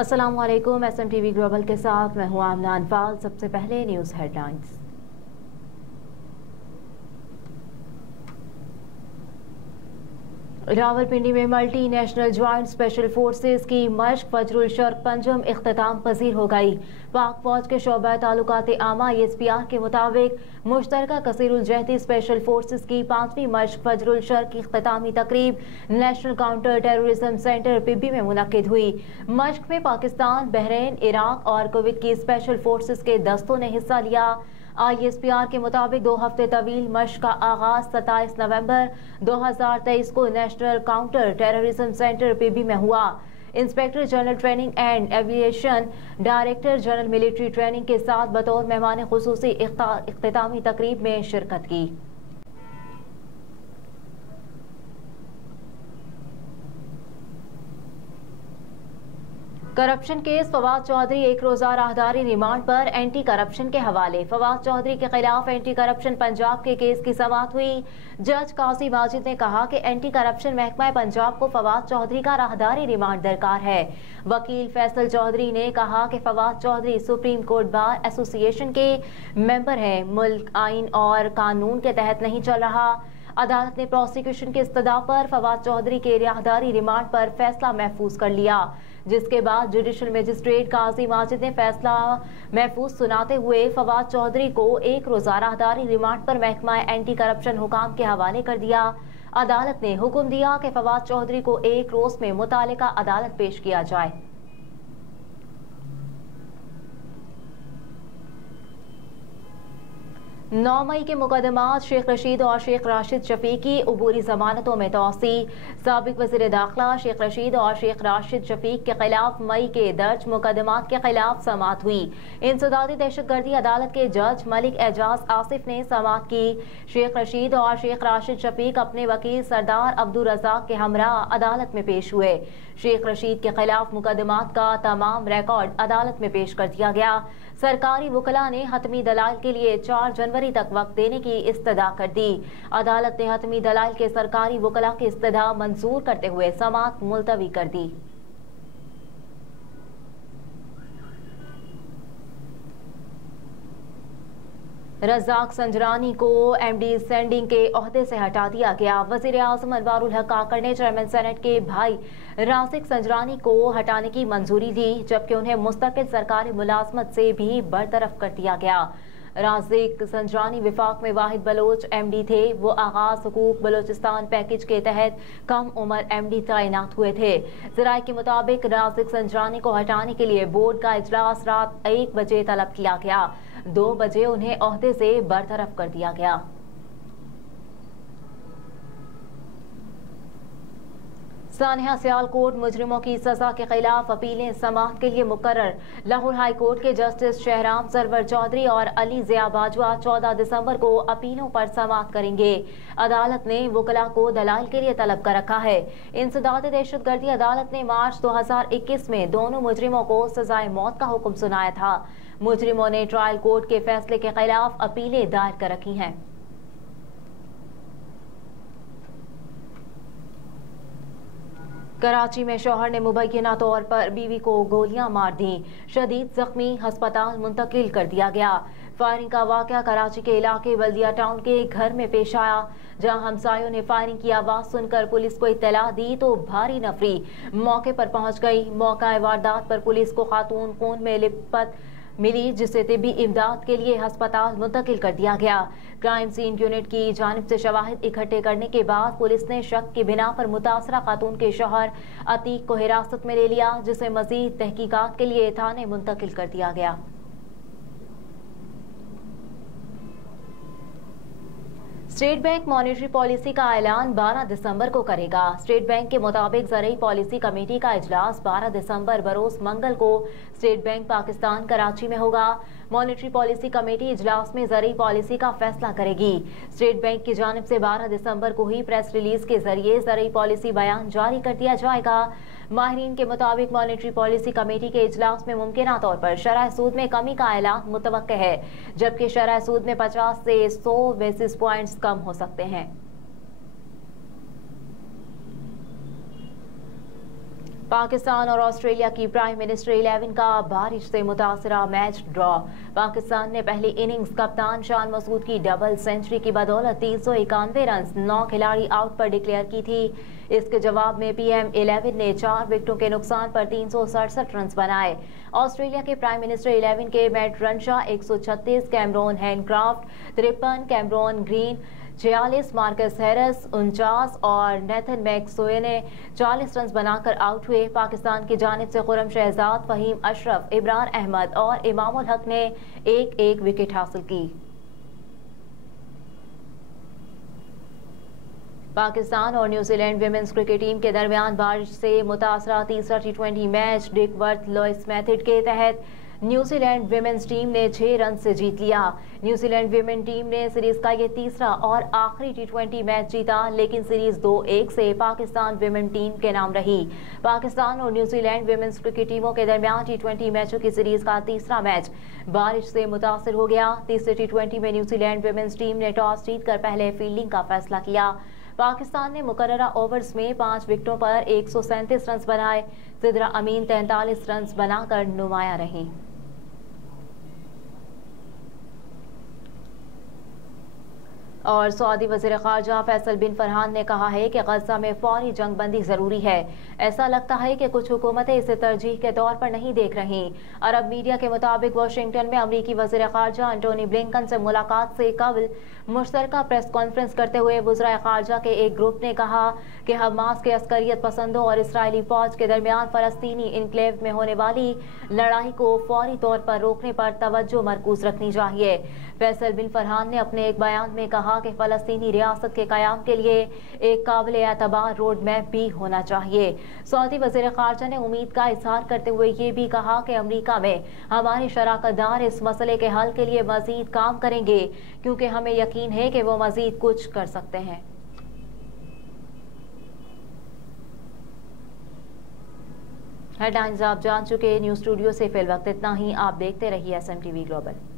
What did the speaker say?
अस्सलाम वालेकुम। SMTV global के साथ मैं हूं आमना अनफाल। सबसे पहले न्यूज़ हेडलाइंस। रावलपिंडी में multi national joint special forces की मश्क फजरुल शर्क पंजम इख्तिताम पजीर हो गई। पाक फौज के शोबा ताल्लुकात आमा ISPR के मुताबिक मुश्तरका कसीरुल जहदी स्पेशल फोर्सेस की 5वीं मश्क फजरुल शर्क की इख्तितामी तकरीब national counter terrorism centre PIB में मुनक्किद हुई। मश्क में पाकिस्तान, बहरीन, इराक और कुवैत की स्पेशल फोर्सेस के दस्तों ने हिस्सा लिया। ISPR के मुताबिक 2 हफ्ते तवील मश्क का आगाज 27 नवंबर 2023 को national counter terrorism centre PIB में हुआ। Inspector general training and aviation, director general military training के साथ बतौर मेहमान खुसूसी इख्तितामी तकरीब में शिरकत की। करप्शन केस फवाद चौधरी एक रोजा राहदारी रिमांड पर एंटी करप्शन के हवाले। फवाद चौधरी के खिलाफ एंटी करप्शन पंजाब के केस की समाअत हुई। जज काजी माजिद ने कहा कि एंटी करप्शन महकमा पंजाब को फवाद चौधरी का राहदारी रिमांड दरकार है। वकील फैसल चौधरी ने कहा कि Fawad Chaudhry supreme court bar association के मेंबर हैं। मुल्क आइन और कानून के तहत नहीं चल रहा। अदालत ने प्रोसिक्यूशन के इस्तदा पर फवाद चौधरी के राहदारी रिमांड पर फैसला महफूज कर लिया, जिसके बाद जुडिशल मजिस्ट्रेट काजी माजिद ने फैसला महफूज सुनाते हुए फवाद चौधरी को एक रोजा राहदारी रिमांड पर महकमा एंटी करप्शन हुकाम के हवाले कर दिया। अदालत ने हुक्म दिया कि फवाद चौधरी को एक रोज में मुतालिका अदालत पेश किया जाए। 9 मई के मुकदमात शेख रशीद और शेख राशिद शफीक की अबूरी जमानतों में तोसी। साबिक वज़ीर दाखिला शेख रशीद और शेख राशिद शफीक के खिलाफ मई के दर्ज मुकदमात के खिलाफ समाअत हुई। इंसदादी दहशतगर्दी अदालत के जज मलिक एजाज आसिफ ने समाअत की। शेख रशीद और शेख राशिद शफीक अपने वकील सरदार अब्दुल रज़ाक के हमरा अदालत में पेश हुए। शेख रशीद के खिलाफ मुकदमात का तमाम रिकॉर्ड अदालत में पेश कर दिया गया। सरकारी वकला ने हतमी दलाल के लिए 4 जनवरी तक वक्त देने की इस्तदा कर दी। अदालत ने हतमी दलाल के सरकारी वकला की इस्तदा मंजूर करते हुए समाअत मुलतवी कर दी। रज़ाक संजरानी को MD सेंडिंग के ओहदे से हटा दिया गया। वज़ीर आज़म अनवारुल हक काकड़ ने चेयरमैन सेनेट के भाई राज़िक संजरानी को हटाने की मंजूरी दी, जबकि उन्हें मुस्तकिल सरकारी मुलाजमत से भी बरतरफ कर दिया गया। राज़िक संजरानी विफाक में वाहिद बलोच MD थे। वो आगाज हुकूक बलोचिस्तान पैकेज के तहत कम उम्र MD तैनात हुए थे। ज़राए के मुताबिक राज़िक संजरानी को हटाने के लिए बोर्ड का इजलास रात 1 बजे तलब किया गया। 2 बजे उन्हें ओहदे से बरतरफ कर दिया गया। सानिया सियालकोट मुजरिमों की सजा के खिलाफ अपीलें समाअत के लिए मुकर्रर। लाहौर हाई कोर्ट के जस्टिस शहराम सरवर चौधरी और अली ज़िया बाजवा 14 दिसंबर को अपीलों पर समाअत करेंगे। अदालत ने वकला को दलाल के लिए तलब कर रखा है। इंसदाद दहशतगर्दी अदालत ने मार्च 2021 में दोनों मुजरिमों को सजाए मौत का हुक्म सुनाया था। मुजरिमों ने ट्रायल कोर्ट के फैसले के खिलाफ अपीलें दायर कर रखी हैं। कराची में शौहर ने मुबैना तौर पर बीवी को गोलियां मार दी। शदीद जख्मी अस्पताल मुंतकिल कर दिया गया। फायरिंग का वाकया कराची के इलाके बल्दिया टाउन के घर में पेश आया, जहां हमसायों ने फायरिंग की आवाज सुनकर पुलिस को इत्तला दी तो भारी नफरी मौके पर पहुंच गई। मौका वारदात पर पुलिस को खातून खून में लिपट मिली, जिसे तिब्बी इमदाद के लिए अस्पताल मुंतकिल कर दिया गया। क्राइम सीन यूनिट की जानिब से शवाहिद इकट्ठे करने के बाद पुलिस ने शक की बिना पर मुतासरा खातून के शौहर अतीक को हिरासत में ले लिया, जिसे मजीद तहकीकात के लिए थाने मुंतकिल कर दिया गया। स्टेट बैंक मॉनेटरी पॉलिसी का ऐलान 12 दिसंबर को करेगा। स्टेट बैंक के मुताबिक ज़रई पॉलिसी कमेटी का इजलास 12 दिसंबर बरोज मंगल को स्टेट बैंक पाकिस्तान कराची में होगा। मॉनेटरी पॉलिसी कमेटी इजलास में ज़रई पॉलिसी का फैसला करेगी। स्टेट बैंक की जानिब से 12 दिसंबर को ही प्रेस रिलीज के जरिए ज़रई पॉलिसी बयान जारी कर दिया जाएगा। माहिरीन के मुताबिक मॉनेटरी पॉलिसी कमेटी के इजलास में मुमकिना तौर पर शरह सूद में कमी का ऐलान मुतवक्के है, जबकि शरह सूद में 50 से 100 बेसिस पॉइंट्स कम हो सकते हैं। पाकिस्तान और ऑस्ट्रेलिया की प्राइम मिनिस्टर 11 का बारिश से मुतासरा मैच ड्रॉ। पाकिस्तान ने पहली इनिंग्स कप्तान शान मसूद की डबल सेंचुरी की बदौलत 391 रन 9 खिलाड़ी आउट पर डिक्लेयर की थी। इसके जवाब में पीएम 11 ने 4 विकेटों के नुकसान पर 367 रन बनाए। ऑस्ट्रेलिया के प्राइम मिनिस्टर 11 के Matt Renshaw 136, Cameron Bancroft 53, Cameron Green 46, Marcus Harris 49 और नेथन मैकस्वेल ने 40 रन बनाकर आउट हुए। पाकिस्तान की जानिब से खुरम शहजाद, फहीम अशरफ, इमरान अहमद और इमामुल हक ने एक एक विकेट हासिल की। पाकिस्तान और न्यूजीलैंड विमेंस क्रिकेट टीम के दरमियान बारिश से मुतासरा तीसरा T20 मैच डिकवर्थ लुइस मेथड के तहत न्यूजीलैंड विमेंस टीम ने 6 रन से जीत लिया। न्यूजीलैंड विमेन टीम ने सीरीज का ये तीसरा और आखिरी T20 मैच जीता, लेकिन सीरीज 2-1 से पाकिस्तान विमेन टीम के नाम रही। पाकिस्तान और न्यूजीलैंड विमेंस क्रिकेट टीमों के दरमियान T20 मैचों की सीरीज का तीसरा मैच बारिश से मुतासर हो गया। तीसरे T20 में न्यूजीलैंड विमेंस टीम ने टॉस जीतकर पहले फील्डिंग का फैसला किया। पाकिस्तान ने मुकर्ररा ओवर्स में 5 विकेटों पर 137 रन बनाए। सिद्रा अमीन 43 रन बनाकर नुमाया रहीं। और सऊदी वज़ीर ख़ारजा फैसल बिन फरहान ने कहा है कि गज़ा में फौरी जंगबंदी ज़रूरी है। ऐसा लगता है कि कुछ हुकूमतें इसे तरजीह के तौर पर नहीं देख रही। अरब मीडिया के मुताबिक वाशिंगटन में अमरीकी वज़ीर ख़ारजा एंटोनी ब्लिंकन से मुलाकात से कबल मुश्तरका प्रेस कॉन्फ्रेंस करते हुए वज़ीर ख़ारजा के एक ग्रुप ने कहा कि हमास के अस्करियत पसंदों और इसराइली फ़ौज के दरमियान फ़लस्तीनी इनक्लेव में होने वाली लड़ाई को फौरी तौर पर रोकने पर तवज्जो मरकूज रखनी चाहिए। फैसल बिन फरहान ने अपने एक बयान में कहा कि फ़लस्तीनी रियासत के क़याम के लिए एक काबिल एतबार रोड मैप भी होना चाहिए। सऊदी वज़ीर ख़ारजा ने उम्मीद का इज़हार करते हुए ये भी कहा कि अमरीका में हमारे शराकतदार इस मसले के हल के लिए मज़ीद काम करेंगे, क्योंकि हमें यकीन है कि वो मज़ीद कुछ कर सकते हैं। हेडलाइंस आप जान चुके। न्यूज़ स्टूडियो से फिल वक्त इतना ही। आप देखते रहिए SMTV ग्लोबल।